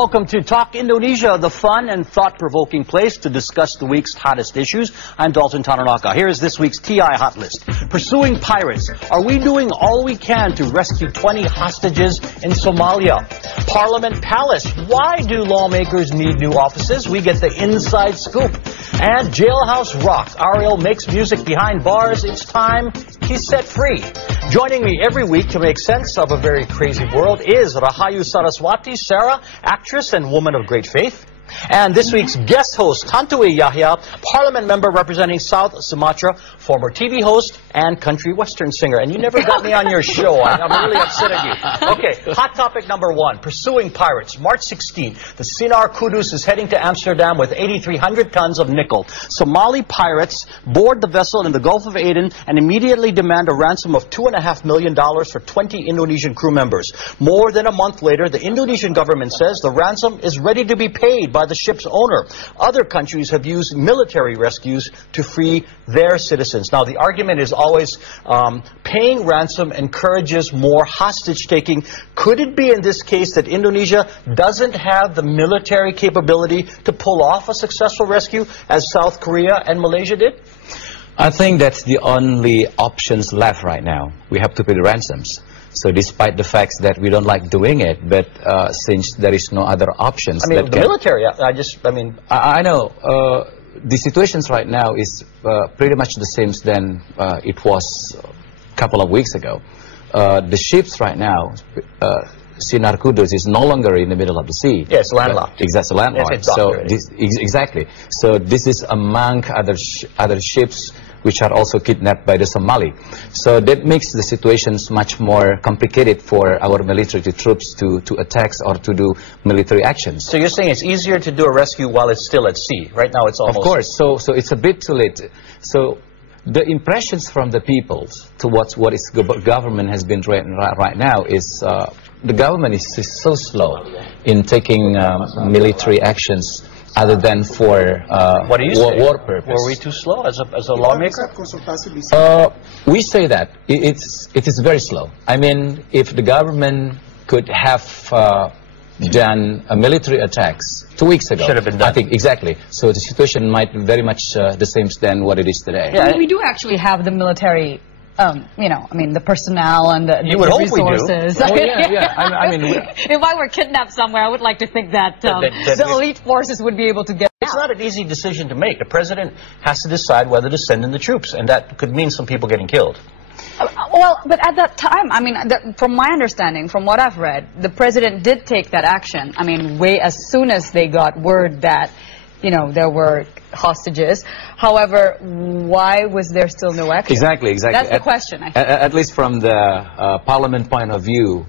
Welcome to Talk Indonesia, the fun and thought-provoking place to discuss the week's hottest issues. I'm Dalton Tanonaka. Here is this week's TI Hot List. Pursuing pirates. Are we doing all we can to rescue 20 hostages in Somalia? Parliament Palace. Why do lawmakers need new offices? We get the inside scoop. And Jailhouse Rock. Ariel makes music behind bars. It's time he's set free. Joining me every week to make sense of a very crazy world is Rahayu Saraswati, Sarah, actress and woman of great faith. And this week's guest host, Tantowi Yahya, parliament member representing South Sumatra, former TV host and country western singer. And you never got me on your show. I'm really upset at you. Okay, hot topic number one, pursuing pirates. March 16th, the Sinar Kudus is heading to Amsterdam with 8,300 tons of nickel. Somali pirates board the vessel in the Gulf of Aden and immediately demand a ransom of $2.5 million for 20 Indonesian crew members. More than a month later, the Indonesian government says the ransom is ready to be paid by the ship's owner. Other countries have used military rescues to free their citizens. Now, the argument is always paying ransom encourages more hostage-taking. Could it be in this case that Indonesia doesn't have the military capability to pull off a successful rescue as South Korea and Malaysia did? I think that's the only options left right now. We have to pay the ransoms. So despite the fact that we don't like doing it, but since there is no other options... I mean, the military, I know. The situations right now is pretty much the same than it was a couple of weeks ago. The ships right now, Sinar Kudus is no longer in the middle of the sea. Yes, landlocked. Exactly, landlocked. So exactly. So this is among other ships which are also kidnapped by the Somali. So that makes the situations much more complicated for our military troops to attack or to do military actions. So you're saying it's easier to do a rescue while it's still at sea? Right now it's almost... Of course. So it's a bit too late. So the impressions from the people towards what is government has been right now is the government is so slow in taking military actions other than for war purpose. Were we too slow as a lawmaker? We say that it is very slow. I mean, if the government could have done a military attacks 2 weeks ago, should have been done. I think exactly. So the situation might be very much the same than what it is today. Yeah, we do actually have the military. The personnel and the resources. Oh, yeah. I mean, if I were kidnapped somewhere, I would like to think that the elite forces would be able to get It's not an easy decision to make. The president has to decide whether to send in the troops, and that could mean some people getting killed. Well, but at that time, from my understanding, from what I've read, the president did take that action. I mean, way as soon as they got word that, there were hostages. However, why was there still no action? Exactly. That's the question, I think. At least from the parliament point of view,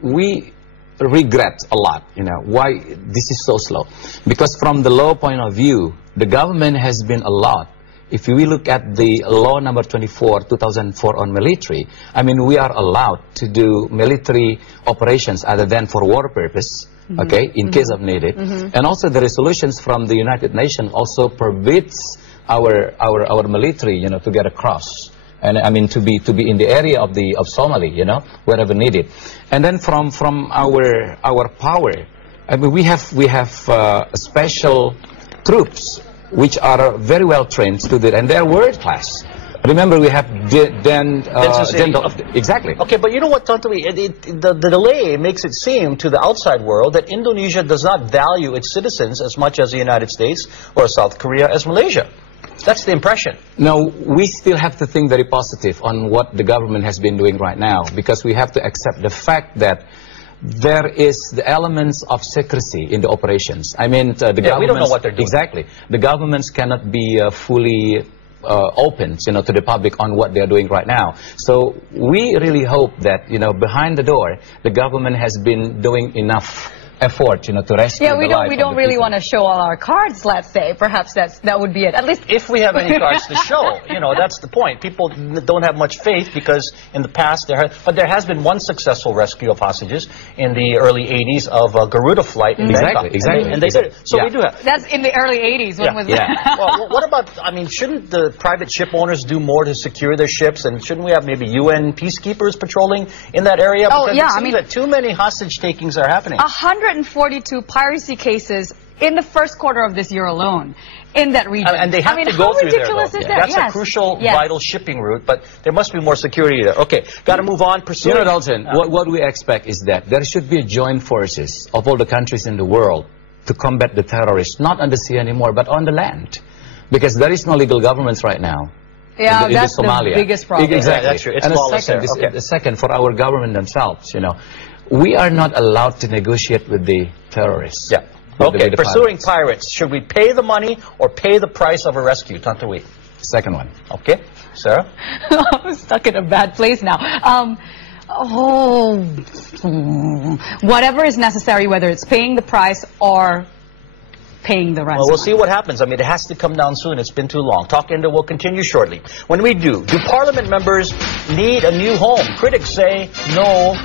we regret a lot, why this is so slow. Because from the law point of view, the government has been allowed. If we look at the law number 24, 2004 on military, we are allowed to do military operations other than for war purpose. Okay, in case of needed, and also the resolutions from the United Nations also forbids our military, to get across, and to be in the area of Somali, wherever needed. And then from our power, we have special troops which are very well trained to do it, and they're world class. Remember, we have exactly. Okay, but you know what, Tantowi, the delay makes it seem to the outside world that Indonesia does not value its citizens as much as the United States or South Korea as Malaysia. That's the impression. No, we still have to think very positive on what the government has been doing right now, because we have to accept the fact that there is the elements of secrecy in the operations. The government. We don't know what they're doing. Exactly. The governments cannot be fully open, to the public on what they're doing right now. So we really hope that, behind the door, the government has been doing enough effort, to rescue the life of the people. We don't really want to show all our cards, let's say. Perhaps that would be it. At least if we have any cards to show, that's the point. People don't have much faith because in the past there has been one successful rescue of hostages in the early 80s of a Garuda flight in Bangkok. Exactly. And they did it. So we do have. That's in the early 80s. When was that? Well, what about? Shouldn't the private ship owners do more to secure their ships? And shouldn't we have maybe UN peacekeepers patrolling in that area? Oh, because it seems that too many hostage takings are happening. 100 142 piracy cases in the first quarter of this year alone in that region. And they have to go through there, though. How ridiculous is that? That's yes. a crucial, yes. vital shipping route, but there must be more security there. Okay, got to move on. Pursuing. You know, Dalton, what we expect is that there should be joint forces of all the countries in the world to combat the terrorists, not on the sea anymore, but on the land. Because there is no legal governments right now. Yeah, in that's Somalia. the biggest problem. Exactly. Yeah, that's true. It's and lawless there. Okay. the second, for our government themselves, you know, we are not allowed to negotiate with the terrorists. Yeah. Okay, pursuing pirates. Should we pay the money or pay the price of a rescue? Tantowi. Second one. Okay. Sarah? I'm stuck in a bad place now. Whatever is necessary, whether it's paying the price or paying the rest. Well, we'll see what happens. I mean, it has to come down soon. It's been too long. Talk Indo will continue shortly. When we do Parliament members need a new home? Critics say no.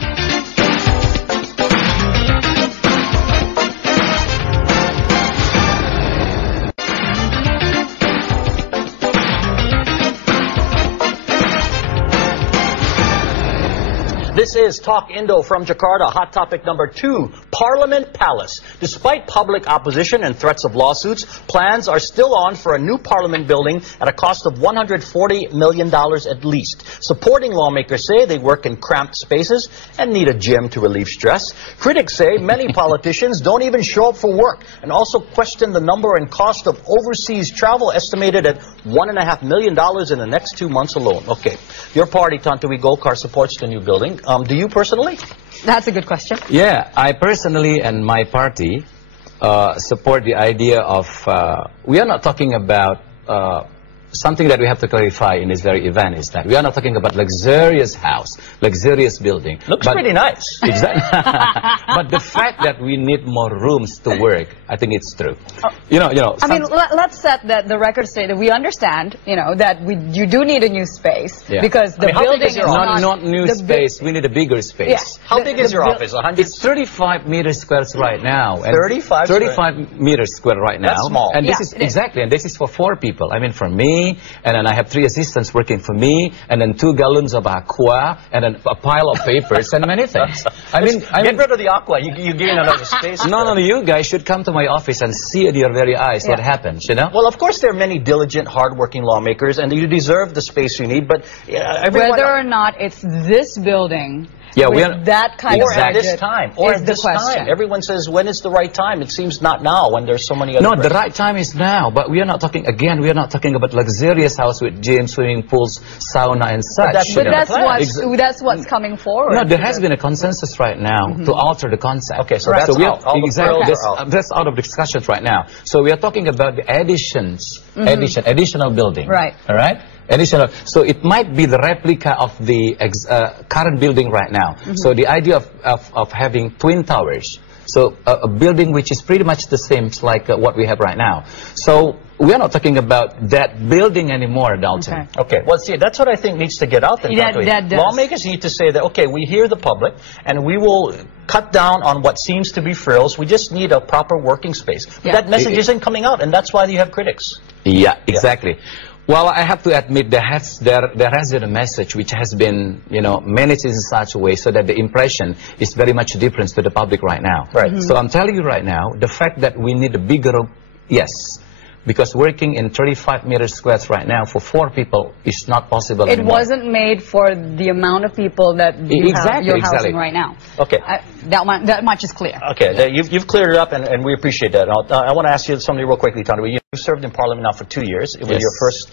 This is Talk Indo from Jakarta. Hot topic number 2, Parliament Palace. Despite public opposition and threats of lawsuits, plans are still on for a new parliament building at a cost of $140 million at least. Supporting lawmakers say they work in cramped spaces and need a gym to relieve stress. Critics say many politicians don't even show up for work and also question the number and cost of overseas travel, estimated at $1.5 million in the next 2 months alone. Okay, your party, Tantowi Golkar, supports the new building. Do you personally? That's a good question. Yeah, I personally and my party support the idea of, we are not talking about, something that we have to clarify in this very event is that we are not talking about luxurious house, luxurious building. Looks pretty nice. Exactly. But the fact that we need more rooms to work, I think it's true. You know. I mean, let's set the record straight that we understand, you know, that you do need a new space because the building is not new space. We need a bigger space. Yeah. How big is your office? 100? It's 35 meters squares right now. And 35 meters square right now. That's small. And this is exactly, and this is for 4 people. I mean, for me, and then I have 3 assistants working for me, and then 2 gallons of aqua, and then a pile of papers and many things. I mean, get rid of the aqua. You gain another space. No, you guys should come to my office and see with your very eyes what happens, you know? Well, of course, there are many diligent, hardworking lawmakers, and you deserve the space you need, but everyone... Whether or not it's this building... Yeah, with that kind of budget this time, or at this time. Everyone says, when is the right time? It seems not now, when there's so many other... No, the right time is now, but we are not talking, again, we are not talking about luxurious house with gym, swimming pools, sauna and such. But that's what's coming forward. No, there has been a consensus right now to alter the concept. Okay, so that's out. That's out of discussions right now. So we are talking about the additional building. Right. All right? Additional, so it might be the replica of the current building right now. So the idea of having twin towers, so a building which is pretty much the same like what we have right now. So we are not talking about that building anymore, Dalton. Okay. Well, see, that's what I think needs to get out there. Lawmakers need to say that, okay, we hear the public, and we will cut down on what seems to be frills. We just need a proper working space. But that message isn't coming out, and that's why you have critics. Yeah, exactly. Well, I have to admit there has been a message which has been, you know, managed in such a way so that the impression is very much different to the public right now. Right. So I'm telling you right now, the fact that we need a bigger room, yes, because working in 35 meters squares right now for 4 people is not possible anymore. It wasn't made for the amount of people that you're housing right now. Okay. That much is clear. Okay, you've cleared it up, and we appreciate that. I want to ask you something real quickly, Tantowi. You've served in Parliament now for 2 years. It was your first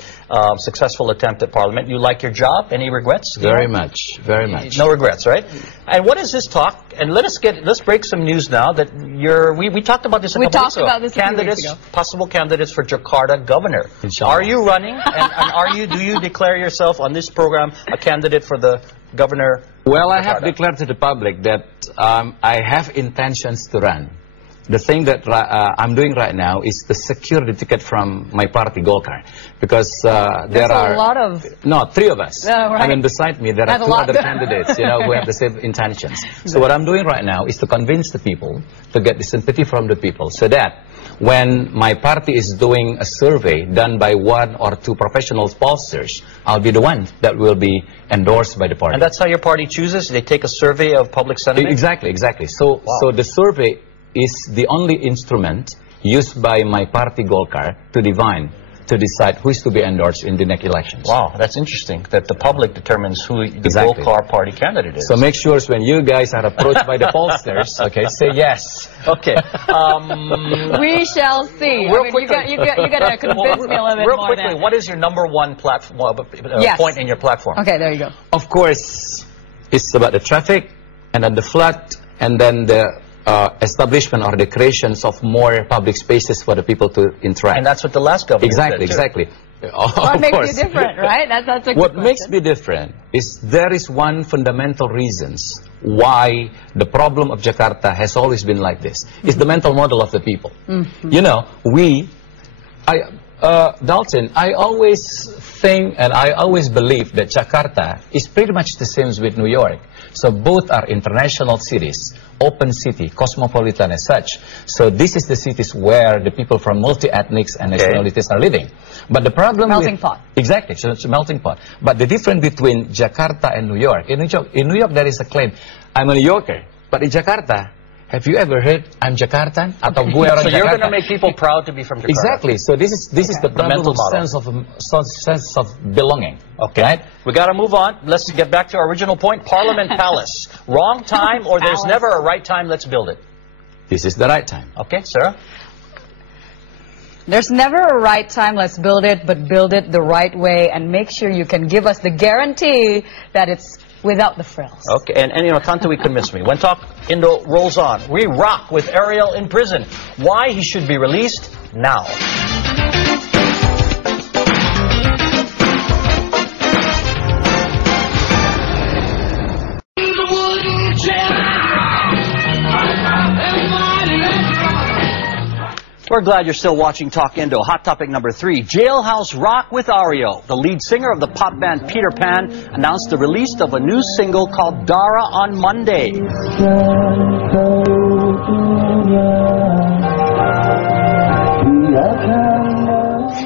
successful attempt at Parliament. You like your job? Any regrets? Very much, very much. No regrets, right? And what is this talk? And let's break some news now that we talked about this a couple weeks ago. We talked about this a few weeks ago. Possible candidates for Jakarta governor. Inshallah. Are you running? And do you declare yourself on this program a candidate for the governor? Well, I have declared to the public that I have intentions to run. The thing that I'm doing right now is to secure the ticket from my party, Golkar, because there are a lot of... No, 3 of us. Right. I mean, beside me, there are 2 other candidates, you know, who have the same intentions. So what I'm doing right now is to convince the people, to get the sympathy from the people, so that when my party is doing a survey done by 1 or 2 professional pollsters, I'll be the one that will be endorsed by the party. And that's how your party chooses? They take a survey of public sentiment? Exactly. So the survey is the only instrument used by my party Golkar to decide who is to be endorsed in the next elections. Wow, that's interesting, that the public determines who the Exactly. Golkar party candidate is. So make sure when you guys are approached by the pollsters, okay, say yes. Okay. We shall see. Real I mean, you got to convince me a little bit Real more quickly, than. what is your number one Yes. point in your platform? Okay, there you go. Of course, it's about the traffic, and then the flood, and then the establishment or the creations of more public spaces for the people to interact. And that's what the last government Exactly, said, too. exactly. What makes you different, right? That's a good What question. makes me different is there is one fundamental reasons why the problem of Jakarta has always been like this. It's the mental model of the people. You know, Dalton, I always think and I always believe that Jakarta is pretty much the same with New York. So both are international cities, open city, cosmopolitan as such. So this is the cities where the people from multi-ethnics and nationalities are living. But the problem Melting pot. Exactly, so it's a melting pot. But the difference between Jakarta and New York, in New York there is a claim, I'm a New Yorker. But in Jakarta, have you ever heard, I'm Jakartan? Atau gue orang So you're going to Jakarta? make people proud to be from Jakarta. Exactly. So this is the mental problem model. sense of belonging. Okay. Right? We got to move on. Let's get back to our original point. Parliament Palace. Wrong time, or there's never a right time. Let's build it. This is the right time. Okay, Sarah? There's never a right time. Let's build it, but build it the right way and make sure you can give us the guarantee that it's without the frills. Okay, and you know, Tantowi convinced me. When Talk Indo rolls on, we rock with Ariel in prison. Why he should be released now. We're glad you're still watching Talk Indo. Hot topic number 3, Jailhouse Rock with Ariel. The lead singer of the pop band Peter Pan announced the release of a new single called Dara on Monday.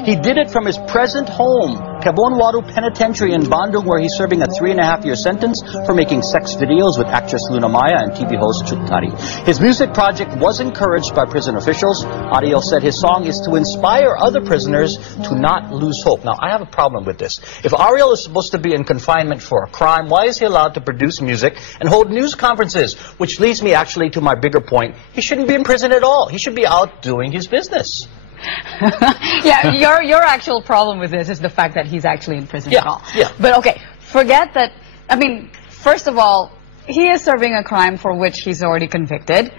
He did it from his present home, Kebonwaru Penitentiary in Bandung, where he's serving a 3.5-year sentence for making sex videos with actress Luna Maya and TV host Chutari. His music project was encouraged by prison officials. Ariel said his song is to inspire other prisoners to not lose hope. Now, I have a problem with this. If Ariel is supposed to be in confinement for a crime, why is he allowed to produce music and hold news conferences? Which leads me actually to my bigger point. He shouldn't be in prison at all. He should be out doing his business. Yeah, your actual problem with this is the fact that he's actually in prison at all. Yeah. But okay, forget that. I mean, first of all, he is serving a crime for which he's already convicted.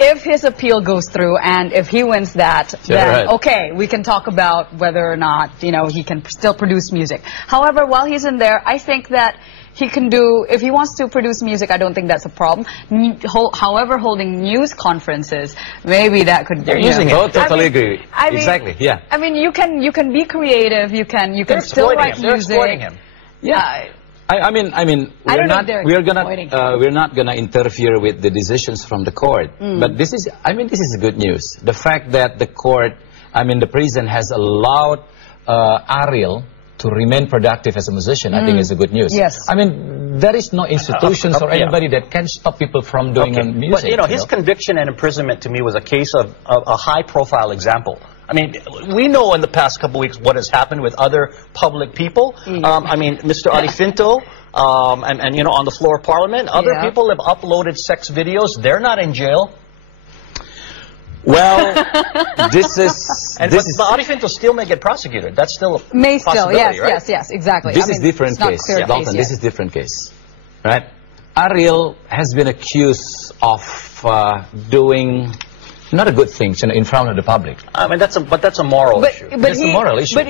If his appeal goes through and if he wins that, then okay, we can talk about whether or not, you know, he can still produce music. However, while he's in there, I think that he can do, if he wants to produce music, I don't think that's a problem. However, holding news conferences, maybe that could be. They're using it. Oh, totally agree. I mean, exactly, yeah. I mean, you can be creative, you can still write music. They're exploiting him. Yeah. I mean, we're not gonna interfere with the decisions from the court. But this is good news. The fact that the court, the prison has allowed Ariel to remain productive as a musician, I think is a good news. Yes. I mean, there is no institutions or anybody that can stop people from doing music. But, you know, his conviction and imprisonment to me was a case of a high-profile example. I mean, we know in the past couple of weeks what has happened with other public people. I mean, Mr. Arifinto, and you know, on the floor of Parliament, other people have uploaded sex videos. They're not in jail. Well, this is... But Arifinto still may get prosecuted. That's still a may still, possibility, right? yes, exactly. This is different case, Dalton. This is different case, right? Ariel has been accused of doing not a good thing in front of the public. I mean, that's a moral issue. It's a moral issue. But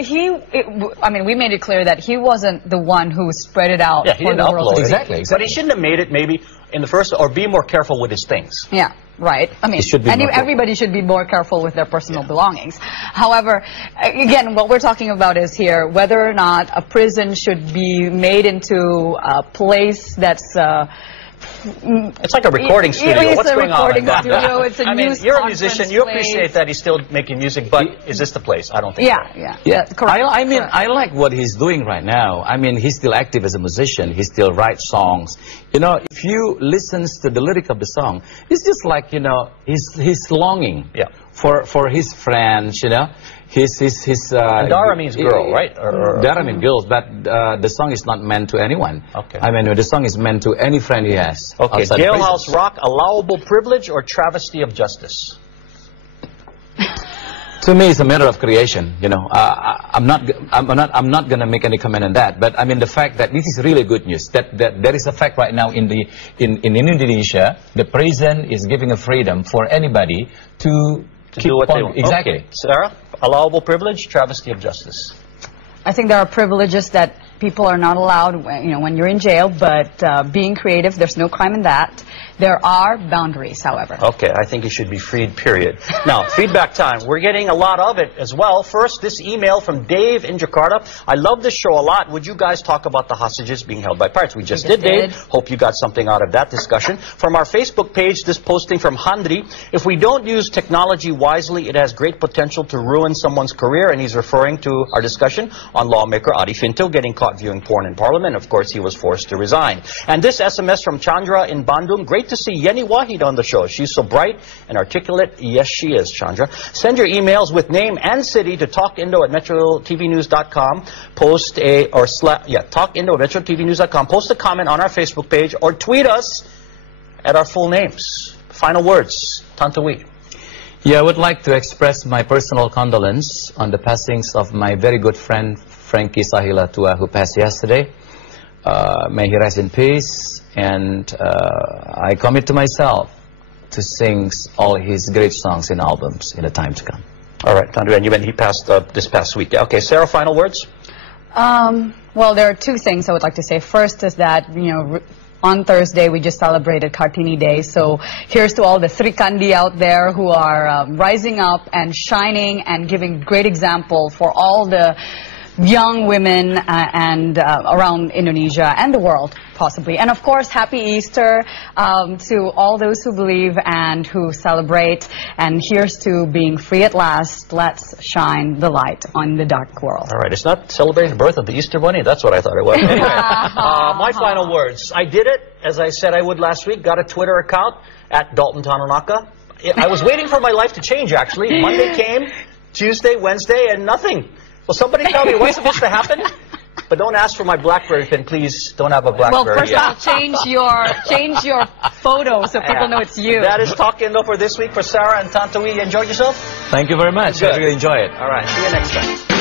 I mean, we made it clear that he wasn't the one who spread it out for the world. Exactly. But he shouldn't have made it maybe in the first, or be more careful with his things. Yeah. Right. I mean, everybody should be more careful with their personal belongings. However, again, what we're talking about is here whether or not a prison should be made into a place that's It's like a recording studio. What's going on? It's a recording studio. It's a news you're a musician. You place. appreciate that he's still making music, but is this the place? I don't think so. Yeah. Correct. I mean, I like what he's doing right now. I mean, he's still active as a musician. He still writes songs. You know, if you listen to the lyric of the song, it's just like, you know, he's longing for his friends, you know. Dara means girl, right? Dara means girls, but the song is not meant to anyone. Okay. I mean, the song is meant to any friend he has. Okay. Jailhouse Rock, allowable privilege or travesty of justice? To me, it's a matter of creation. You know, I'm not going to make any comment on that. But I mean, the fact that this is really good news. That there is a fact right now in Indonesia, the prison is giving a freedom for anybody to do what they want. Exactly. Okay. Sarah, allowable privilege, travesty of justice. I think there are privileges that people are not allowed, you know, when you're in jail, but being creative, there's no crime in that. There are boundaries, however. Okay, I think he should be freed, period. Now, feedback time. We're getting a lot of it as well. First, this email from Dave in Jakarta. I love this show a lot. Would you guys talk about the hostages being held by pirates? We just did, Dave. Hope you got something out of that discussion. From our Facebook page, this posting from Handri. If we don't use technology wisely, it has great potential to ruin someone's career. And he's referring to our discussion on lawmaker Adi Finto getting caught viewing porn in Parliament. Of course, he was forced to resign. And this SMS from Chandra in Bandung. Great to see Yeni Wahid on the show. She's so bright and articulate. Yes, she is, Chandra. Send your emails with name and city to talkindo@metrotvnews.com. Post a, talkindo@metrotvnews.com. Post a comment on our Facebook page or tweet us at our full names. Final words, Tantowi. Yeah, I would like to express my personal condolence on the passings of my very good friend, Frankie Sahila Tua, who passed yesterday. May he rest in peace. And I commit to myself to sing all his great songs and albums in the time to come. All right, Tantowi, and you meant he passed this past week. Okay, Sarah, final words? Well, there are two things I would like to say. First is that, you know, on Thursday we just celebrated Kartini Day. So here's to all the Sri Kandi out there who are rising up and shining and giving great example for all the young women and around Indonesia and the world, possibly. And of course, happy Easter to all those who believe and who celebrate. And here's to being free at last. Let's shine the light on the dark world. All right, it's not celebrating the birth of the Easter Bunny. That's what I thought it was. Anyway, my final words. I did it, as I said I would last week. Got a Twitter account at Dalton Tanonaka. I was waiting for my life to change, actually. Monday came, Tuesday, Wednesday, and nothing. Well, somebody tell me what's supposed to happen? But don't ask for my BlackBerry pin, please. Don't have a BlackBerry. Well, first I'll change your photo so people know it's you. That is Talk Indo for this week. For Sarah and Tantowi, you enjoyed yourself? Thank you very much. Good. I really enjoy it. All right, see you next time.